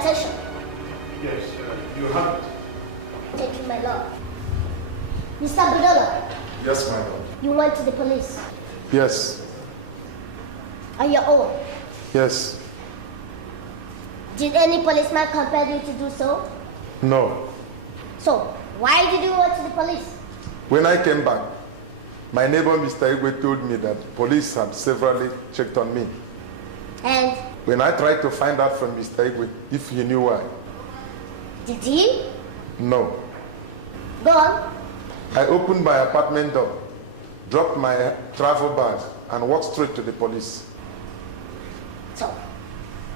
attention. Yes, you have it. Thank you, my lord. Mr. Budola. Yes, my lord. You went to the police. Yes. On your own. Yes. Did any policeman compel you to do so? No. So, why did you go to the police? When I came back, my neighbor Mr. Igwe told me that police had severally checked on me. And? When I tried to find out from Mr. Igwe if he knew why. Did he? No. Go on. I opened my apartment door, dropped my travel bag, and walked straight to the police. So,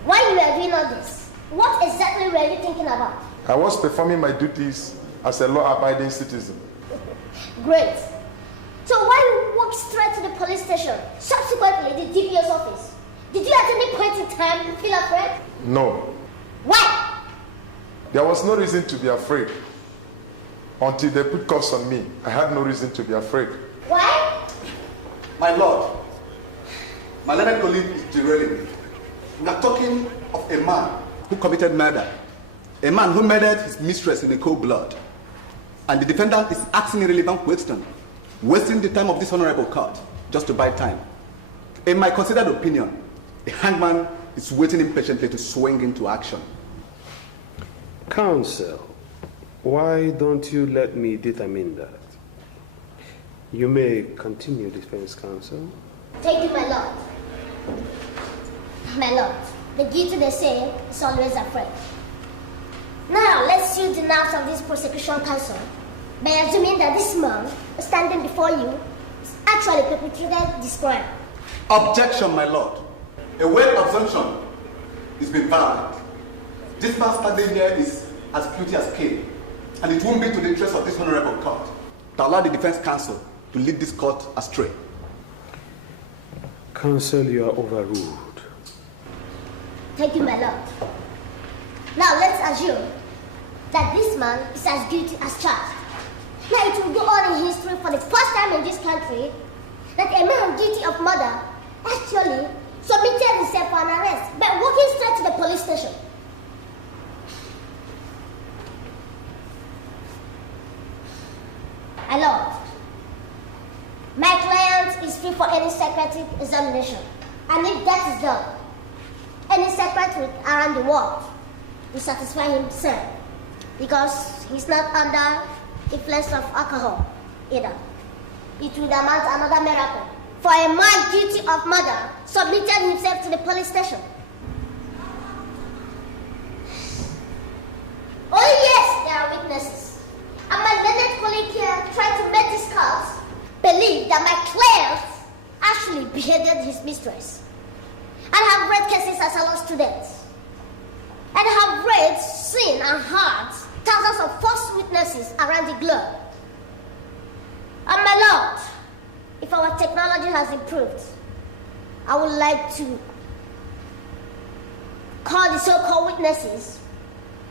while you were doing all this, what exactly were you thinking about? I was performing my duties as a law-abiding citizen. Great. So why you walked straight to the police station, subsequently the DPO's office? Did you at any point in time feel afraid? No. Why? There was no reason to be afraid. Until they put cuffs on me, I had no reason to be afraid. Why? My lord, my learned colleague is derailing me. We are talking of a man who committed murder. A man who murdered his mistress in cold blood. And the defendant is asking irrelevant questions, wasting the time of this honorable court just to buy time. In my considered opinion, the hangman is waiting impatiently to swing into action. Counsel, why don't you let me determine that? You may continue, defense counsel. Thank you, my lord. My lord, the guilty, they say, is always afraid. Now, let's use the nerves of this prosecution counsel by assuming that this man standing before you is actually perpetrated this crime. Objection, my lord. A weight assumption is been valid. This man standing here is as guilty as Cain, and it won't be to the interest of this honorable court to allow the defense counsel to lead this court astray. Counsel, you are overruled. Thank you, my lord. Now let's assume that this man is as guilty as charged. Now it will go on in history for the first time in this country that a man guilty of murder actually submitted himself for an arrest by walking straight to the police station. My lord, my client is free for any psychiatric examination, and if that is done, any psychiatrist around the world will satisfy himself because he's not under influence of alcohol either. It would amount to another miracle for a man guilty of murder submitted himself to the police station. Oh yes, there are witnesses. And my learned colleague here tried to make this cause believe that my client actually beheaded his mistress. And have read cases as a law student. And have read, seen, and heard thousands of false witnesses around the globe. And my lord, if our technology has improved, I would like to call the so-called witnesses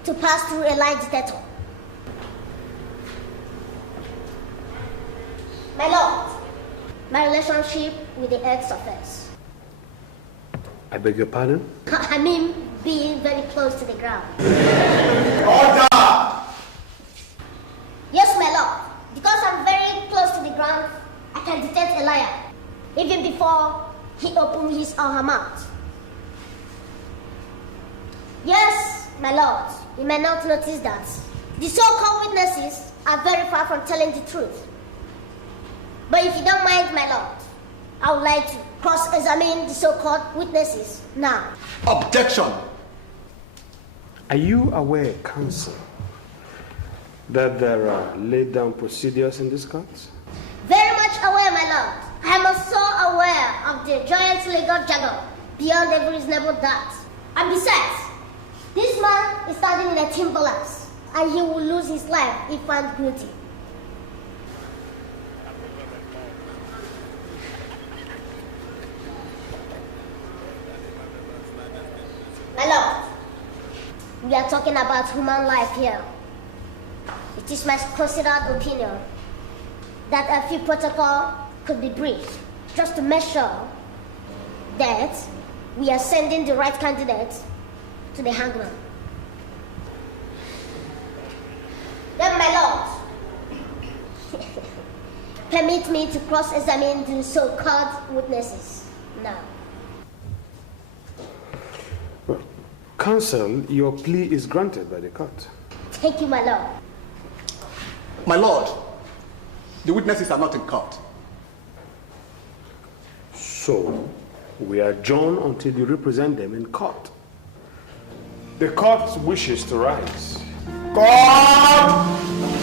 to pass through a lie detector. My lord, my relationship with the ex-offense. I beg your pardon? I mean, being very close to the ground. Order! Yes, my lord. Because I'm very close to the ground, I can detect a liar, even before he opens his or her mouth. Yes, my lord. You may not notice that. The so-called witnesses are very far from telling the truth. But if you don't mind, my lord, I would like to cross-examine the so-called witnesses now. Objection! Are you aware, counsel, that there are laid-down procedures in this court? Very much aware, my lord. I am also aware of the giant legal jargon beyond every reasonable doubt. And besides, this man is standing in a timberlands, and he will lose his life if found guilty. My lord, we are talking about human life here. It is my considered opinion that a few protocol could be breached just to make sure that we are sending the right candidate to the hangman. Then, my lord, permit me to cross-examine the so-called witnesses now. Well, counsel, your plea is granted by the court. Thank you, my lord. My lord, the witnesses are not in court. So, we adjourn until you represent them in court. The court wishes to rise. God!